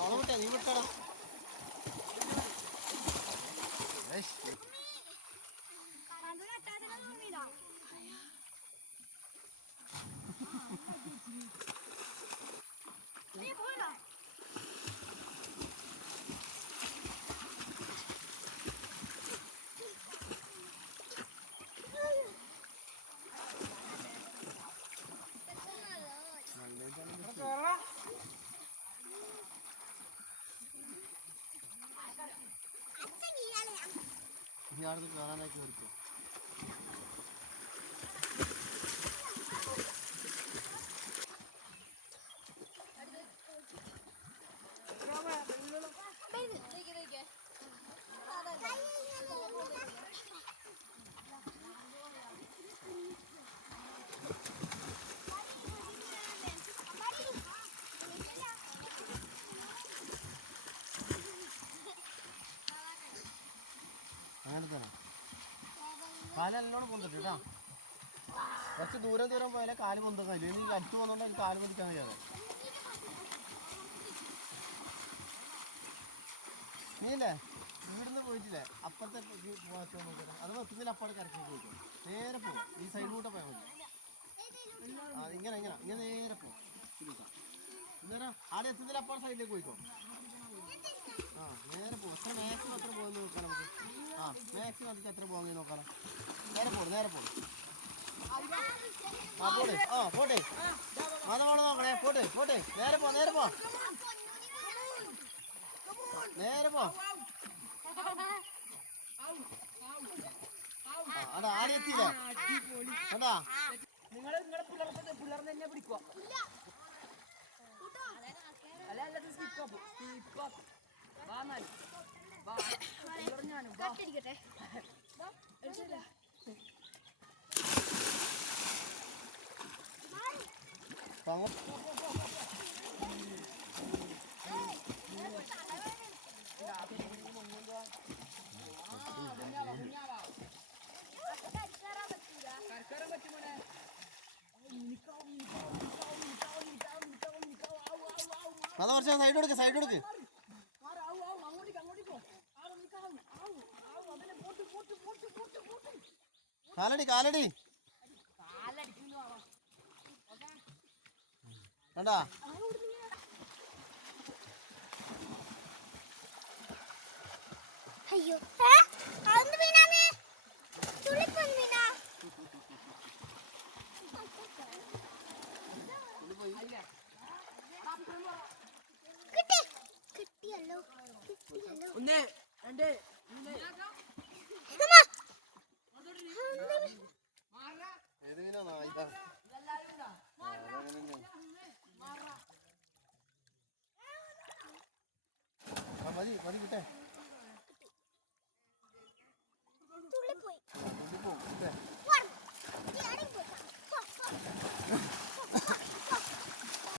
അവളെ വിട്ടാ നീ വിട്ടാടാ. ഇയാളത് കാണാനൊക്കെ ഒരുക്കും. അങ്ങനെ തന്നെ കാലെല്ലോണം പൊന്തിട്ട് കേട്ടോ. കുറച്ച് ദൂരം പോയാലേ കാല് പൊന്താൻ കഴിയും. ഇനി അടുത്ത് പോകുന്നതുകൊണ്ട് കാല് പൊന്തിക്കാൻ കഴിയാതെ. നീല്ലേ ഇവിടുന്ന് പോയിട്ടില്ലേ അപ്പുറത്തെ പോകാൻ നോക്കിയിട്ട് അത് വെക്കുന്നില്ല. അപ്പാടെ കരക്കി പോയിക്കോ. നേരെ പോകും. ഈ സൈഡിലൂടെ പോയാൽ മതി. ആ ഇങ്ങനെ നേരെ പോകും. അന്നേരം ആടെ എത്തുന്നില്ല. അപ്പാടെ സൈഡിലേക്ക് പോയിക്കോ. ആ നേരെ പോകും. എത്ര മാക്സിമം എത്ര പോകുന്നത് നോക്കാം നമുക്ക്. ആ മാക്സിമം അതിൽ എത്ര പോകുന്നത് നോക്കാം. നേരെ പോടും. ആ പോട്ടെ. അതാണ് നോക്കണേ. പോട്ടെ. നേരെ പോ. അടാ ആടെ എത്തിയില്ലേ. അടാ പിള്ളേർ തന്നെ പിടിക്കുക. അത് കുറച്ച് സൈഡ് കൊടുക്ക്. കാലടി കണ്ടാ. അയ്യോ അതൊന്ന് വീണാന്ന് തുള്ളിപ്പൊന്ന് വീണാ. കിട്ടിയല്ലോ. ഒന്ന് രണ്ട് മൂന്ന്